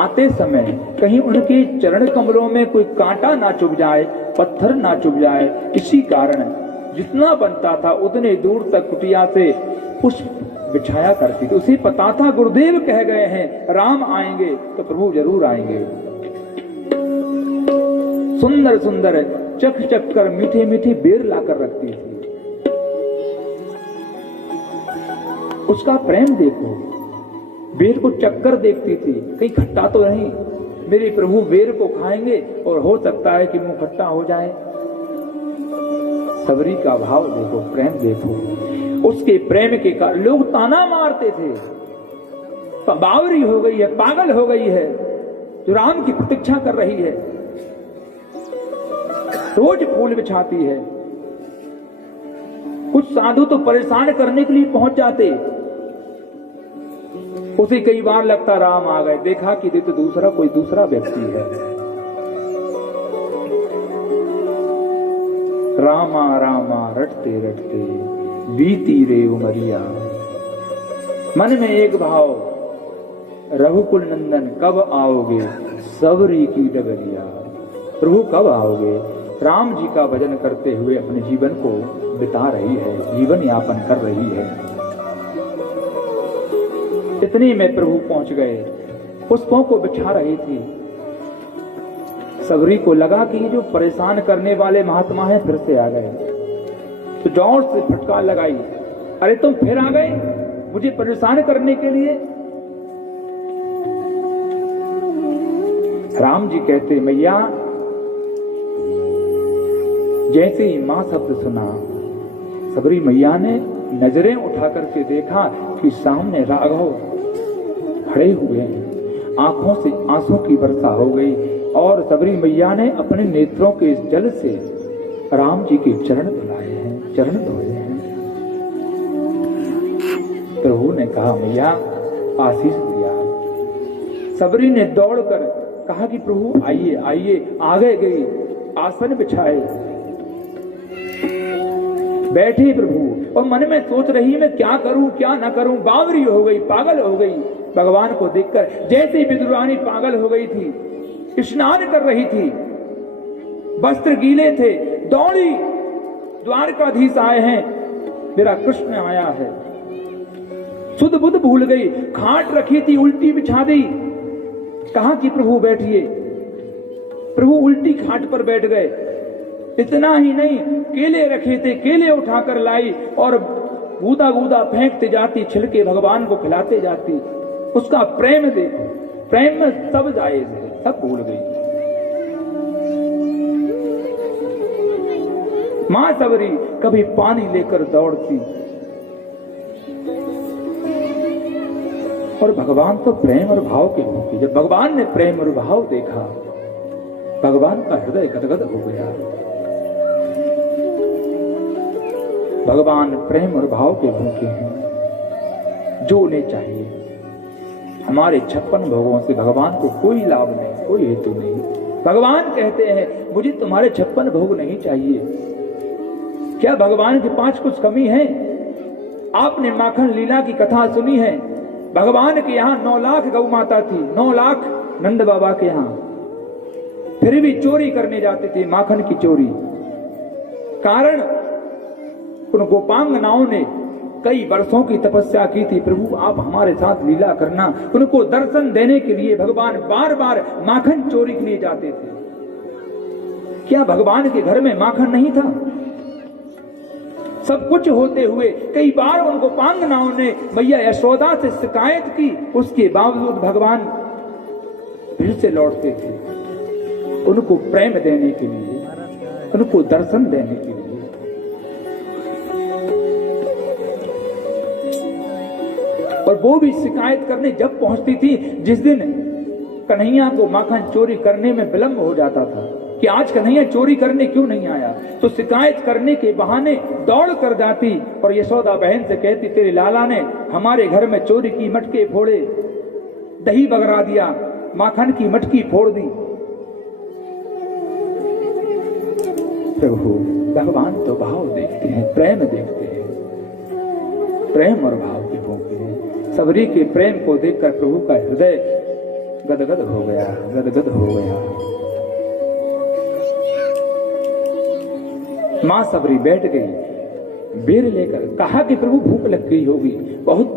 आते समय कहीं उनके चरण कमलों में कोई कांटा ना चुभ जाए, पत्थर ना चुभ जाए, इसी कारण जितना बनता था उतने दूर तक कुटिया से पुष्प बिछाया करती थी। उसे पता था गुरुदेव कह गए हैं राम आएंगे तो प्रभु जरूर आएंगे। सुंदर सुंदर चख चख कर मीठे मीठे बेर लाकर रखती थी। उसका प्रेम देखो, बेर को चक्कर देखती थी, कहीं खट्टा तो नहीं, मेरे प्रभु बेर को खाएंगे और हो सकता है कि मुंह खट्टा हो जाए। सबरी का भाव देखो, प्रेम देखो। उसके प्रेम के कारण लोग ताना मारते थे, बावरी हो गई है, पागल हो गई है, जो राम की प्रतीक्षा कर रही है, रोज फूल बिछाती है। कुछ साधु तो परेशान करने के लिए पहुंच जाते। उसे कई बार लगता राम आ गए, देखा कि ये तो कोई दूसरा व्यक्ति है। रामा रामा रटते रटते बीती रे उमरिया, मन में एक भाव, रघुकुल नंदन कब आओगे सबरी की डगरिया। प्रभु कब आओगे। राम जी का भजन करते हुए अपने जीवन को बिता रही है, जीवन यापन कर रही है। इतने में प्रभु पहुंच गए, पुष्पों को बिछा रही थी। सबरी को लगा कि जो परेशान करने वाले महात्मा हैं फिर से आ गए, तो जोर से फटकार लगाई, अरे तुम फिर आ गए मुझे परेशान करने के लिए। राम जी कहते, मैया जैसे ही मां शब्द सुना, सबरी मैया ने नजरें उठा करके देखा कि सामने राघव खड़े हुए हैं। आंखों से आंसू की वर्षा हो गई और सबरी मैया ने अपने नेत्रों के इस जल से राम जी के चरण धुलाए हैं, चरण धोए हैं। प्रभु ने कहा, मैया आशीष दिया। सबरी ने दौड़कर कहा कि प्रभु आइए आइए। आगे गई, आसन बिछाए, बैठी प्रभु और मन में सोच रही मैं क्या करूं क्या ना करूं। बावरी हो गई, पागल हो गई भगवान को देखकर। जैसे विदुरानी पागल हो गई थी, स्नान कर रही थी, वस्त्र गीले थे, दौड़ी, द्वारकाधीश आए हैं, मेरा कृष्ण आया है। सुध बुध भूल गई, खाट रखी थी उल्टी बिछा दी, कहा कि प्रभु बैठिए। प्रभु उल्टी खाट पर बैठ गए। इतना ही नहीं, केले रखे थे, केले उठाकर लाई और गूदा गूदा फेंकते जाती, छिलके भगवान को खिलाते जाती। उसका प्रेम देखो, प्रेम में सब जायज है, सब भूल गई। मां सबरी कभी पानी लेकर दौड़ती और भगवान तो प्रेम और भाव के भूखे। जब भगवान ने प्रेम और भाव देखा, भगवान का हृदय गदगद हो गया। भगवान प्रेम और भाव के भूखे हैं, जो उन्हें चाहिए। हमारे 56 भोगों से भगवान को कोई लाभ नहीं, कोई हेतु नहीं। भगवान कहते हैं मुझे तुम्हारे 56 भोग नहीं चाहिए। क्या भगवान के पास कुछ कमी है? आपने माखन लीला की कथा सुनी है। भगवान के यहाँ 9 लाख गौ माता थी, 9 लाख नंद बाबा के यहाँ, फिर भी चोरी करने जाते थे, माखन की चोरी। कारण उन गोपांगनाओं ने कई वर्षों की तपस्या की थी, प्रभु आप हमारे साथ लीला करना। उनको दर्शन देने के लिए भगवान बार बार माखन चोरी के लिए जाते थे। क्या भगवान के घर में माखन नहीं था? सब कुछ होते हुए कई बार उन गोपांगनाओं ने मैया यशोदा से शिकायत की, उसके बावजूद भगवान फिर से लौटते थे उनको प्रेम देने के लिए, उनको दर्शन देने के लिए। और वो भी शिकायत करने जब पहुंचती थी, जिस दिन कन्हैया को माखन चोरी करने में विलंब हो जाता था कि आज कन्हैया चोरी करने क्यों नहीं आया, तो शिकायत करने के बहाने दौड़ कर जाती और यशोदा बहन से कहती तेरे लाला ने हमारे घर में चोरी की, मटके फोड़े, दही बगरा दिया, माखन की मटकी फोड़ दी। प्रभु भगवान तो भाव देखते हैं, प्रेम देखते हैं, प्रेम और भाव के भूखे हैं। सबरी के प्रेम को देखकर प्रभु का हृदय गदगद हो गया, गदगद हो गया। मां सबरी बैठ गई, बेर लेकर, कहा कि प्रभु भूख लग गई होगी, बहुत